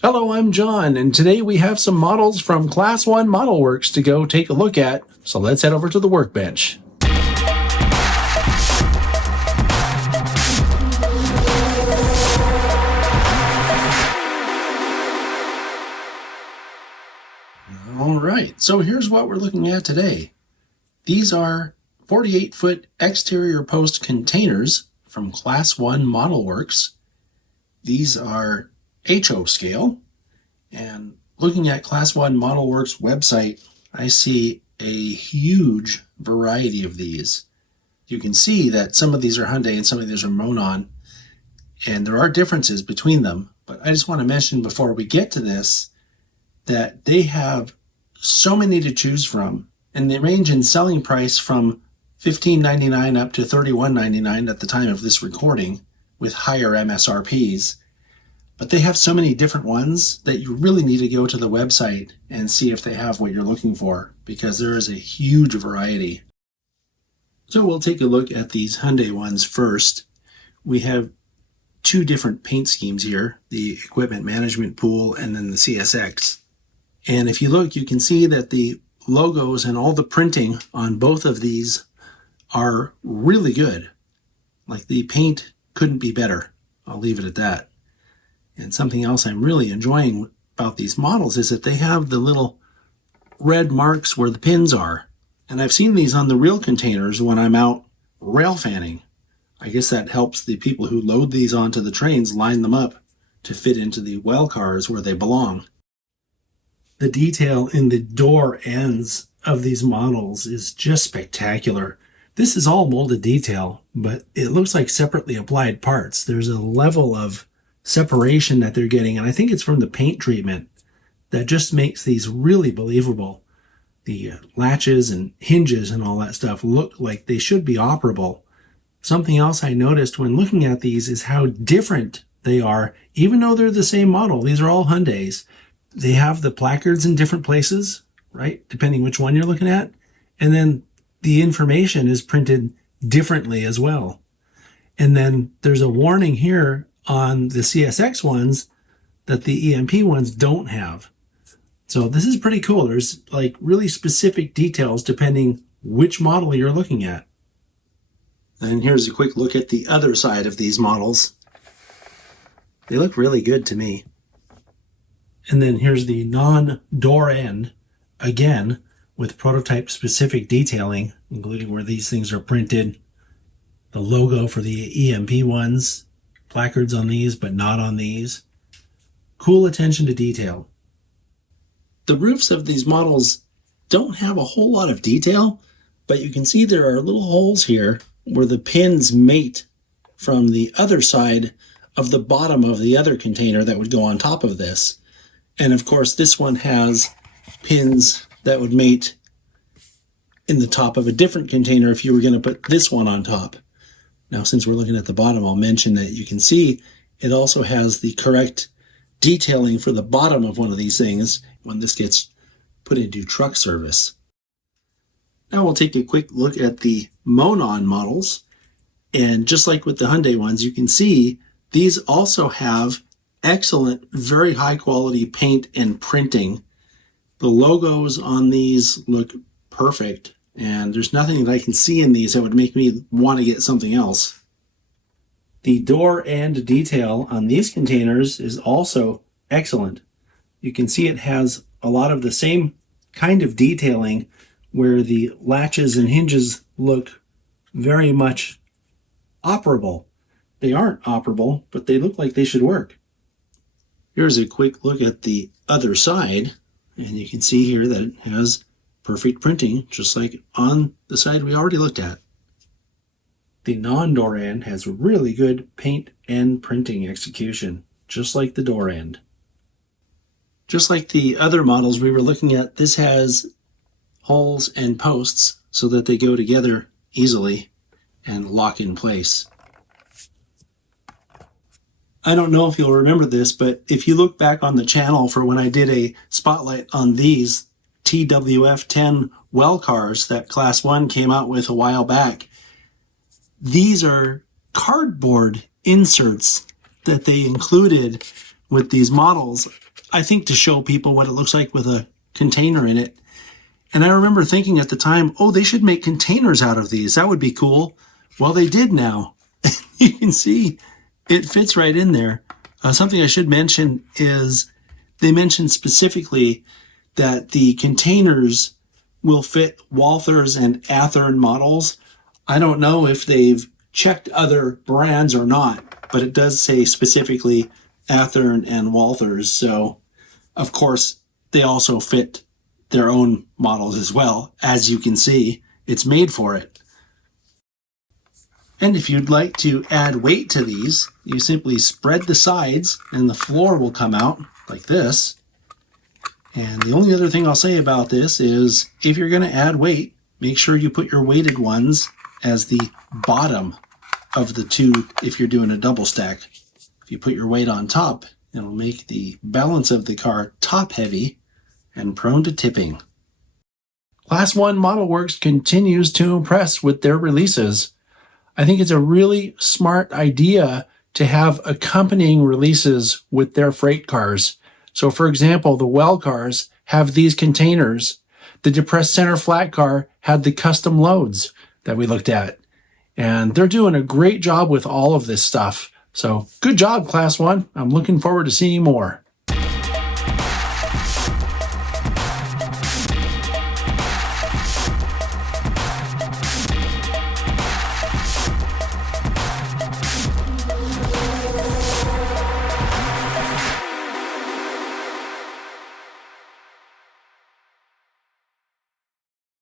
Hello, I'm John, and today we have some models from Class 1 Model Works to go take a look at, so let's head over to the workbench. Alright, so here's what we're looking at today. These are 48-foot exterior post containers from Class 1 Model Works. These are HO scale, and looking at Class 1 Model Works website, I see a huge variety of these. You can see that some of these are Hyundai and some of these are Monon, and there are differences between them, but I just want to mention before we get to this that they have so many to choose from, and they range in selling price from $15.99 up to $31.99 at the time of this recording, with higher MSRPs. But they have so many different ones that you really need to go to the website and see if they have what you're looking for, because there is a huge variety. So we'll take a look at these Hyundai ones first. We have two different paint schemes here, the equipment management pool and then the CSX. And if you look, you can see that the logos and all the printing on both of these are really good. Like, the paint couldn't be better. I'll leave it at that. And something else I'm really enjoying about these models is that they have the little red marks where the pins are. And I've seen these on the real containers when I'm out rail fanning. I guess that helps the people who load these onto the trains line them up to fit into the well cars where they belong. The detail in the door ends of these models is just spectacular. This is all molded detail, but it looks like separately applied parts. There's a level of separation that they're getting, and I think it's from the paint treatment that just makes these really believable. The latches and hinges and all that stuff look like they should be operable. Something else I noticed when looking at these is how different they are, even though they're the same model. These are all Hyundais. They have the placards in different places, right? Depending which one you're looking at. And then the information is printed differently as well. And then there's a warning here on the CSX ones that the EMP ones don't have. So this is pretty cool. There's like really specific details depending which model you're looking at. And here's a quick look at the other side of these models. They look really good to me. And then here's the non-door end, again, with prototype-specific detailing, including where these things are printed, the logo for the EMP ones, placards on these, but not on these. Cool attention to detail. The roofs of these models don't have a whole lot of detail, but you can see there are little holes here where the pins mate from the other side of the bottom of the other container that would go on top of this. And of course, this one has pins that would mate in the top of a different container if you were going to put this one on top. Now, since we're looking at the bottom, I'll mention that you can see it also has the correct detailing for the bottom of one of these things when this gets put into truck service. Now we'll take a quick look at the Monon models. And just like with the Hyundai ones, you can see these also have excellent, very high quality paint and printing. The logos on these look perfect, and there's nothing that I can see in these that would make me want to get something else. The door end detail on these containers is also excellent. You can see it has a lot of the same kind of detailing where the latches and hinges look very much operable. They aren't operable, but they look like they should work. Here's a quick look at the other side, and you can see here that it has perfect printing, just like on the side we already looked at. The non-door end has really good paint and printing execution, just like the door end. Just like the other models we were looking at, this has holes and posts so that they go together easily and lock in place. I don't know if you'll remember this, but if you look back on the channel for when I did a spotlight on these TWF-10 well cars that Class 1 came out with a while back, these are cardboard inserts that they included with these models. I think to show people what it looks like with a container in it. And I remember thinking at the time, oh, they should make containers out of these. That would be cool. Well, they did now. You can see it fits right in there. Something I should mention is they mentioned specifically that the containers will fit Walthers and Athearn models. I don't know if they've checked other brands or not, but it does say specifically Athearn and Walthers. So, of course, they also fit their own models as well. As you can see, it's made for it. And if you'd like to add weight to these, you simply spread the sides and the floor will come out like this. And the only other thing I'll say about this is if you're going to add weight, make sure you put your weighted ones as the bottom of the two if you're doing a double stack. If you put your weight on top, it'll make the balance of the car top heavy and prone to tipping. Class 1 Model Works continues to impress with their releases. I think it's a really smart idea to have accompanying releases with their freight cars. So for example, the well cars have these containers. The depressed center flat car had the custom loads that we looked at. And they're doing a great job with all of this stuff. So good job, Class 1. I'm looking forward to seeing more.